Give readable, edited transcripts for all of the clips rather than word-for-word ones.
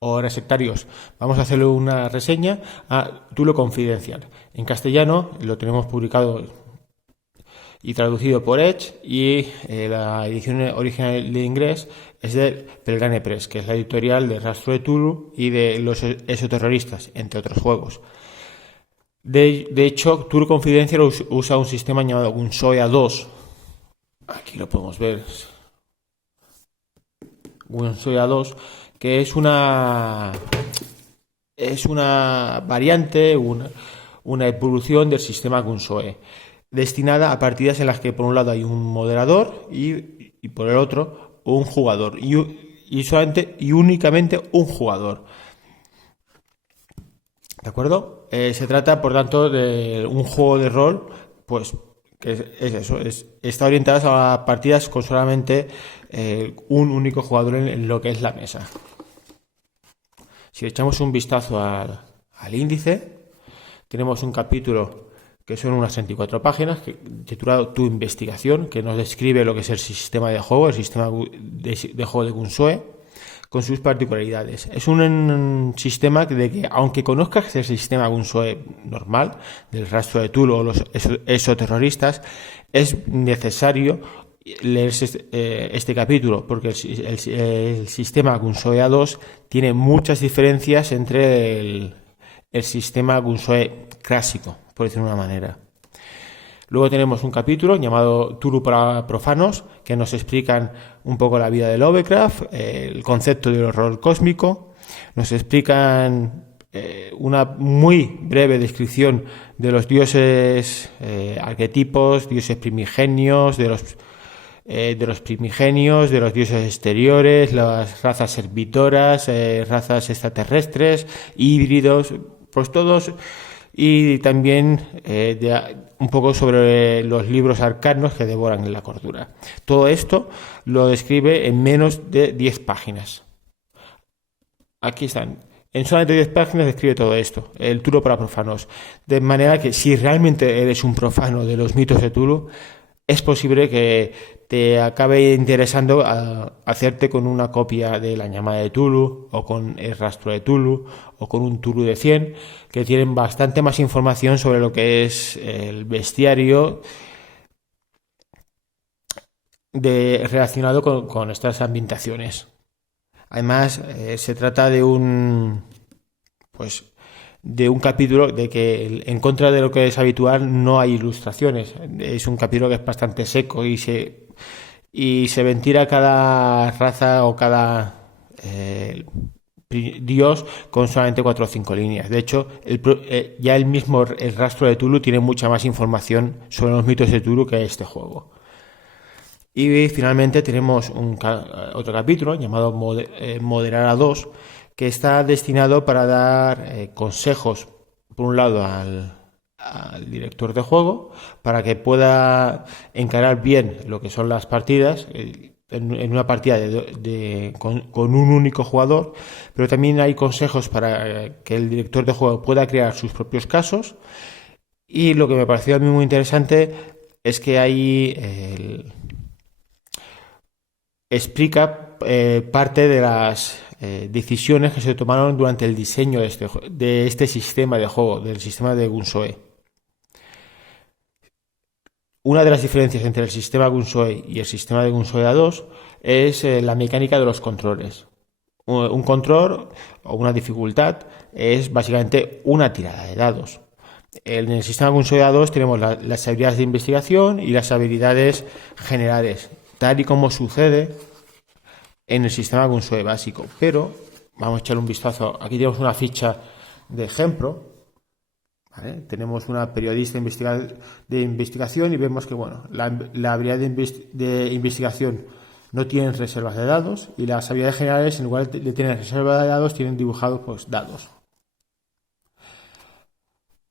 Ahora, sectarios, vamos a hacerle una reseña a Tulo Confidencial. En castellano lo tenemos publicado y traducido por Edge, y la edición original de inglés es de Pelgrane Press, que es la editorial de Rastro de Tulu y de los exoterroristas, entre otros juegos. De hecho, Tulu Confidencial usa un sistema llamado Gunsoea 2. Aquí lo podemos ver. Gunsoea 2, que es una variante, una evolución del sistema Gunsoe, destinada a partidas en las que por un lado hay un moderador y por el otro un jugador, y solamente y únicamente un jugador. ¿De acuerdo? Se trata, por tanto, de un juego de rol, pues que es eso, está orientado a partidas con solamente un único jugador en lo que es la mesa. Si echamos un vistazo al índice, tenemos un capítulo que son unas 34 páginas, titulado Tu investigación, que nos describe lo que es el sistema de juego, el sistema de juego de Gunsoe, con sus particularidades. Es un sistema de que, aunque conozcas el sistema Gunsoe normal, del Rastro de Tulu o los exoterroristas, es necesario leer este capítulo, porque el sistema Gunsoe A2 tiene muchas diferencias entre el sistema Gunsoe clásico, por decirlo de una manera. Luego tenemos un capítulo llamado Tulu para profanos, que nos explican un poco la vida de Lovecraft, el concepto del horror cósmico, nos explican una muy breve descripción de los dioses arquetipos, dioses primigenios, de los primigenios, de los dioses exteriores, las razas servitoras, razas extraterrestres, híbridos, pues todos, y también un poco sobre los libros arcanos que devoran la cordura. Todo esto lo describe en menos de 10 páginas. Aquí están. En solamente 10 páginas describe todo esto, el Tulu para profanos. De manera que si realmente eres un profano de los mitos de Tulu, es posible que te acabe interesando hacerte con una copia de la llamada de Tulu, o con el rastro de Tulu, o con un Tulu de 100, que tienen bastante más información sobre lo que es el bestiario relacionado con estas ambientaciones. Además, se trata de un capítulo de que, en contra de lo que es habitual, no hay ilustraciones. Es un capítulo que es bastante seco y se ventila cada raza o cada dios con solamente 4 o 5 líneas. De hecho, ya el rastro de Tulu tiene mucha más información sobre los mitos de Tulu que este juego. Y finalmente tenemos otro capítulo llamado Moderar a 2, que está destinado para dar consejos, por un lado, al director de juego, para que pueda encarar bien lo que son las partidas, en una partida con un único jugador, pero también hay consejos para que el director de juego pueda crear sus propios casos. Y lo que me pareció a mí muy interesante es que hay explica parte de las decisiones que se tomaron durante el diseño de este sistema de juego, del sistema de Gunsoe. Una de las diferencias entre el sistema Gunsoe y el sistema de Gunsoe A2 es la mecánica de los controles. Un control o una dificultad es básicamente una tirada de dados. En el sistema Gunsoe A2 tenemos las habilidades de investigación y las habilidades generales, tal y como sucede en el sistema Gunsoe básico. Pero vamos a echar un vistazo. Aquí tenemos una ficha de ejemplo. ¿Vale? Tenemos una periodista de investigación y vemos que la habilidad de investigación no tienen reservas de dados, y las habilidades generales, en lugar de tener reservas de dados, tienen dibujados dados.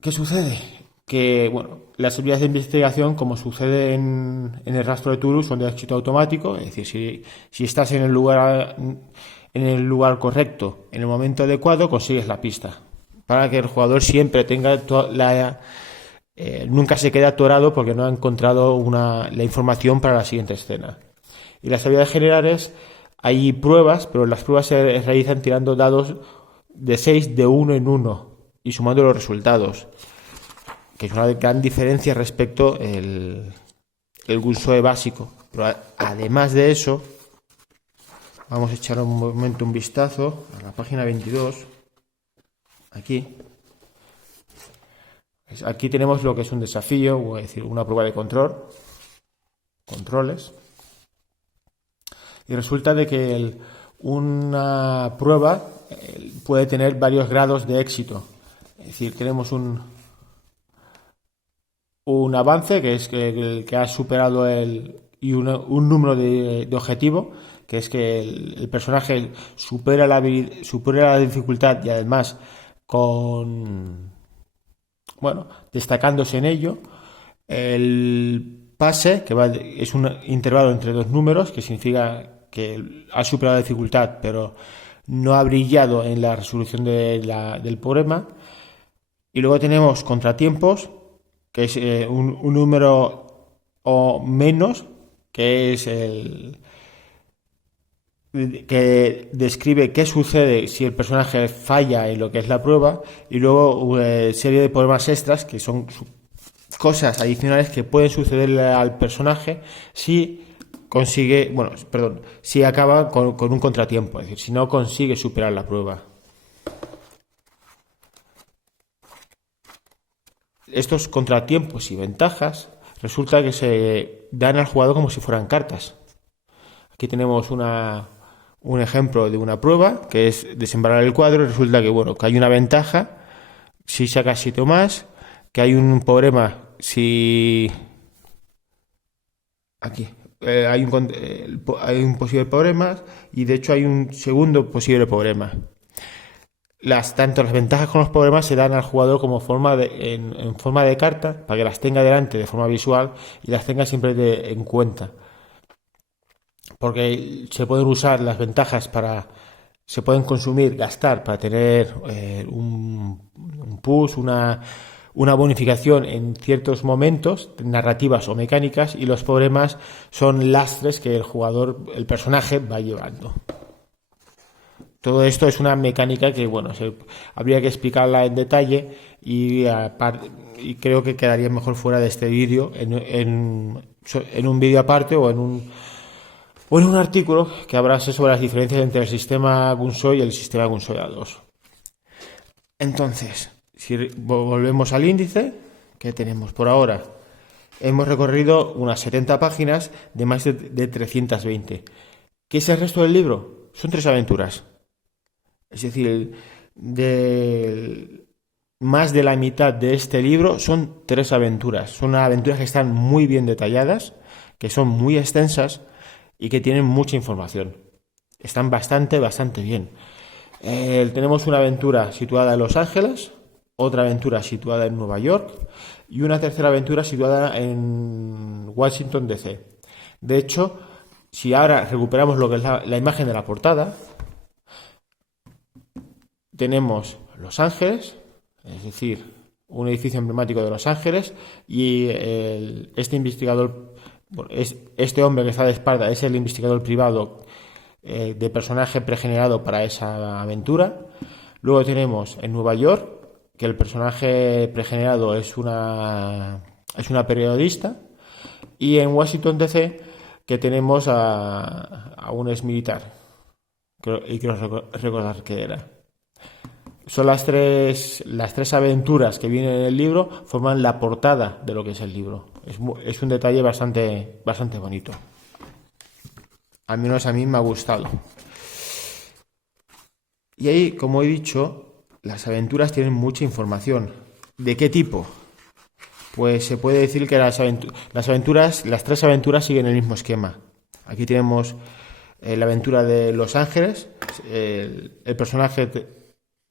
¿Qué sucede? Que las habilidades de investigación, como sucede en el rastro de Tulu, son de éxito automático. Es decir, si estás en el lugar correcto, en el momento adecuado, consigues la pista, para que el jugador siempre tenga nunca se quede atorado porque no ha encontrado la información para la siguiente escena. Y las habilidades generales Hay pruebas, pero las pruebas se realizan tirando dados de 6 de uno en uno y sumando los resultados, que es una gran diferencia respecto el Gunsoe básico. Pero además de eso, vamos a echar un momento un vistazo a la página 22. Aquí tenemos lo que es un desafío, es decir, una prueba de controles. Y resulta de que una prueba puede tener varios grados de éxito. Es decir, tenemos un avance que es que ha superado un número de objetivo, que es que el personaje supera la dificultad y además destacándose en ello. El pase, es un intervalo entre dos números, que significa que ha superado la dificultad, pero no ha brillado en la resolución del problema. Y luego tenemos contratiempos, que es un número o menos, que es que describe qué sucede si el personaje falla en lo que es la prueba, y luego serie de problemas extras, que son cosas adicionales que pueden sucederle al personaje si acaba con un contratiempo, es decir, si no consigue superar la prueba. Estos contratiempos y ventajas resulta que se dan al jugador como si fueran cartas. Aquí tenemos un ejemplo de una prueba, que es desembarrar el cuadro, y resulta que hay una ventaja si sacas 7 o más, que hay un problema si aquí hay un posible problema, y de hecho hay un segundo posible problema. Tanto las ventajas como los problemas se dan al jugador como en forma de carta, para que las tenga delante de forma visual y las tenga siempre en cuenta. Porque se pueden usar las ventajas se pueden gastar para tener un push, una bonificación en ciertos momentos, narrativas o mecánicas, y los problemas son lastres que el personaje va llevando. Todo esto es una mecánica que, habría que explicarla en detalle y creo que quedaría mejor fuera de este vídeo, en un vídeo aparte o en un artículo que hablase sobre las diferencias entre el sistema Gunsoe y el sistema Gunsoe A2. Entonces, si volvemos al índice que tenemos por ahora, hemos recorrido unas 70 páginas de más de 320. ¿Qué es el resto del libro? Son 3 aventuras. Es decir, más de la mitad de este libro son 3 aventuras. Son aventuras que están muy bien detalladas, que son muy extensas y que tienen mucha información. Están bastante bien. Tenemos una aventura situada en Los Ángeles, otra aventura situada en Nueva York y una tercera aventura situada en Washington DC. De hecho, si ahora recuperamos lo que es la imagen de la portada, tenemos Los Ángeles, es decir, un edificio emblemático de Los Ángeles, y este hombre que está de espalda es el investigador privado de personaje pregenerado para esa aventura. Luego tenemos en Nueva York, que el personaje pregenerado es una periodista, y en Washington DC, que tenemos a un ex militar, y quiero recordar que era. Son las tres aventuras que vienen en el libro, forman la portada de lo que es el libro. Es un detalle bastante bonito. Al menos a mí me ha gustado. Y ahí, como he dicho, las aventuras tienen mucha información. ¿De qué tipo? Pues se puede decir que las tres aventuras siguen el mismo esquema. Aquí tenemos la aventura de Los Ángeles. El personaje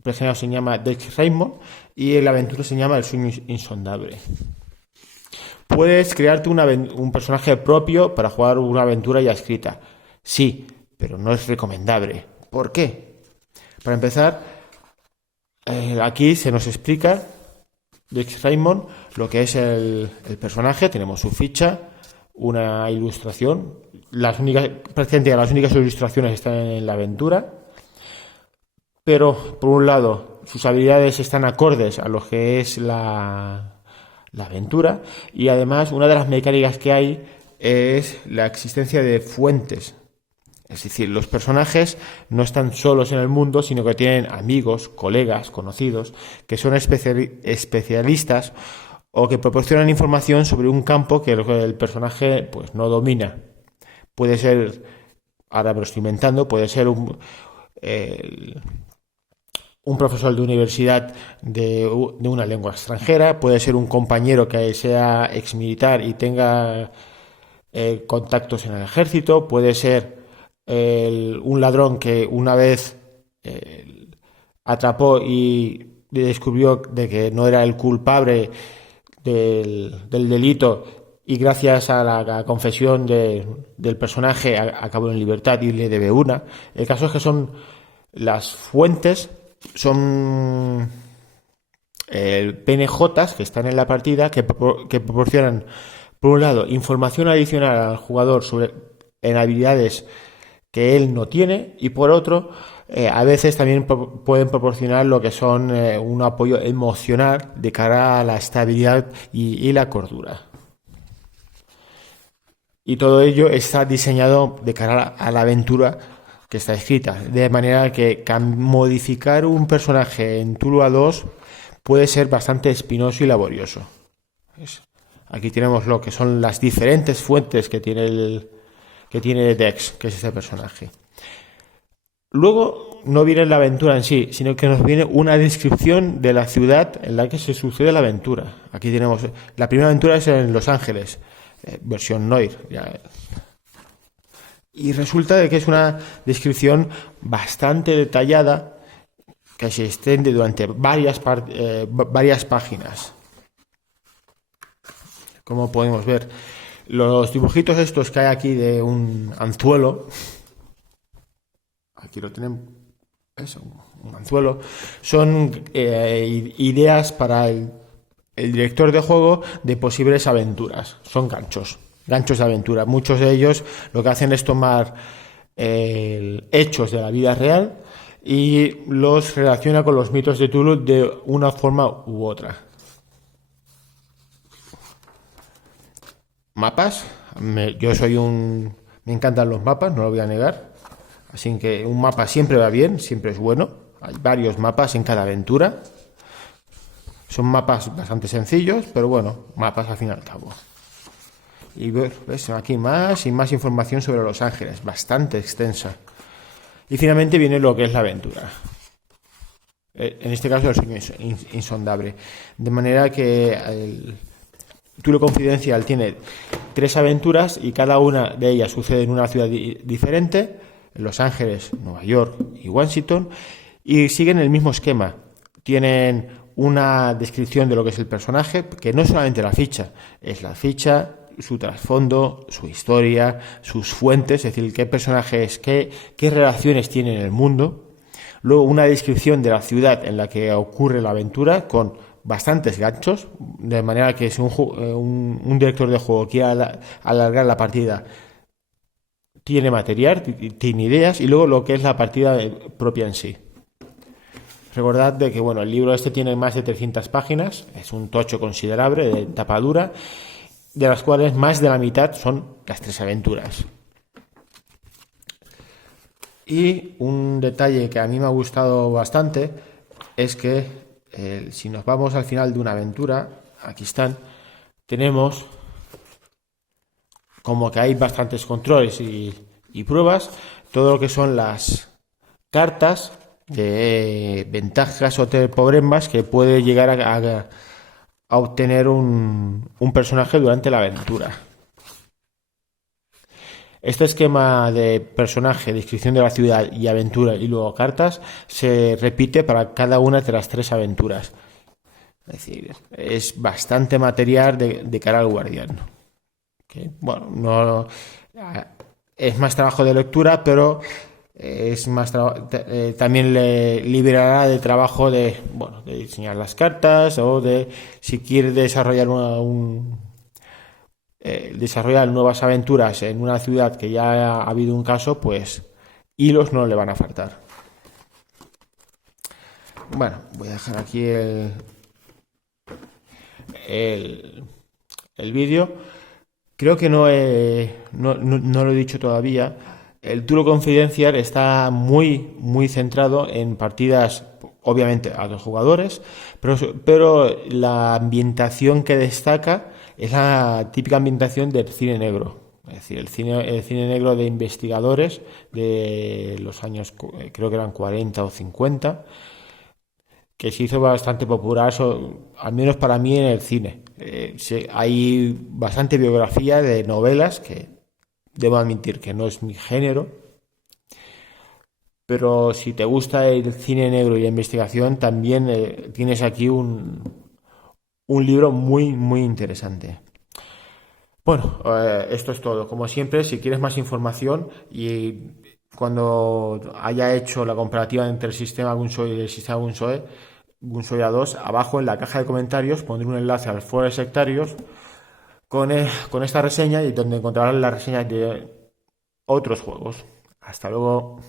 pregenerado se llama Dex Raymond y la aventura se llama El sueño insondable. Puedes crearte un personaje propio para jugar una aventura ya escrita. Sí, pero no es recomendable. ¿Por qué? Para empezar, aquí se nos explica Dex Raymond lo que es el personaje. Tenemos su ficha, una ilustración. Prácticamente las únicas ilustraciones están en la aventura, pero por un lado sus habilidades están acordes a lo que es la aventura, y además una de las mecánicas que hay es la existencia de fuentes. Es decir, los personajes no están solos en el mundo, sino que tienen amigos, colegas, conocidos, que son especialistas o que proporcionan información sobre un campo que el personaje pues no domina. Puede ser, ahora me lo estoy inventando, puede ser un profesor de universidad de una lengua extranjera, puede ser un compañero que sea exmilitar y tenga contactos en el ejército, puede ser un ladrón que una vez atrapó y descubrió de que no era el culpable del delito, y gracias a la confesión del personaje acabó en libertad y le debe una. El caso es que son las fuentes, son PNJs que están en la partida que proporcionan, por un lado, información adicional al jugador en habilidades que él no tiene, y por otro, a veces también pueden proporcionar lo que son un apoyo emocional de cara a la estabilidad y la cordura. Y todo ello está diseñado de cara a la aventura que está escrita, de manera que modificar un personaje en Tuluá 2 puede ser bastante espinoso y laborioso. Aquí tenemos lo que son las diferentes fuentes que tiene Dex, que es este personaje. Luego no viene la aventura en sí, sino que nos viene una descripción de la ciudad en la que se sucede la aventura. Aquí tenemos, la primera aventura es en Los Ángeles, versión Noir. Y resulta de que es una descripción bastante detallada que se extiende durante varias páginas. Como podemos ver, los dibujitos estos que hay aquí de un anzuelo, aquí lo tenemos, un anzuelo, son ideas para el director de juego de posibles aventuras. Son ganchos de aventura. Muchos de ellos lo que hacen es tomar hechos de la vida real y los relaciona con los mitos de Cthulhu de una forma u otra. Mapas. Me encantan los mapas, no lo voy a negar. Así que un mapa siempre va bien, siempre es bueno. Hay varios mapas en cada aventura. Son mapas bastante sencillos, pero bueno, mapas al fin y al cabo. Y ves aquí más y más información sobre Los Ángeles, bastante extensa. Y finalmente viene lo que es la aventura. En este caso el sueño insondable. De manera que Cthulhu Confidencial tiene 3 aventuras y cada una de ellas sucede en una ciudad diferente, en Los Ángeles, Nueva York y Washington, y siguen el mismo esquema. Tienen una descripción de lo que es el personaje, que no es solamente la ficha, es la ficha, su trasfondo, su historia, sus fuentes, es decir, qué personaje es, qué relaciones tiene en el mundo. Luego una descripción de la ciudad en la que ocurre la aventura con bastantes ganchos, de manera que si un director de juego quiere alargar la partida, tiene material, tiene ideas, y luego lo que es la partida propia en sí. Recordad de que el libro este tiene más de 300 páginas, es un tocho considerable de tapa dura, de las cuales más de la mitad son las 3 aventuras. Y un detalle que a mí me ha gustado bastante es que si nos vamos al final de una aventura, aquí están, tenemos como que hay bastantes controles y pruebas, todo lo que son las cartas de ventajas o de problemas que puede llegar a obtener un personaje durante la aventura. Este esquema de personaje, descripción de la ciudad y aventura y luego cartas se repite para cada una de las 3 aventuras. Es decir, es bastante material de cara al guardián. Que, no es más trabajo de lectura, pero es más también le liberará de trabajo de diseñar las cartas o de si quiere desarrollar desarrollar nuevas aventuras en una ciudad que ya ha habido un caso, pues hilos no le van a faltar. Bueno, voy a dejar aquí el, el vídeo. Creo que no lo he dicho todavía. El Turo Confidential está muy centrado en partidas, obviamente, a 2 jugadores, pero la ambientación que destaca es la típica ambientación del cine negro. Es decir, el cine negro de investigadores de los años, creo que eran 40 o 50, que se hizo bastante popular, al menos para mí, en el cine. Hay bastante biografía de novelas que debo admitir que no es mi género, pero si te gusta el cine negro y la investigación, también tienes aquí un libro muy interesante. Bueno, esto es todo. Como siempre, si quieres más información y cuando haya hecho la comparativa entre el sistema Gunsoy y el sistema Gunsoy A2, abajo en la caja de comentarios pondré un enlace al foro de sectarios con esta reseña y donde encontrarás las reseñas de otros juegos. Hasta luego.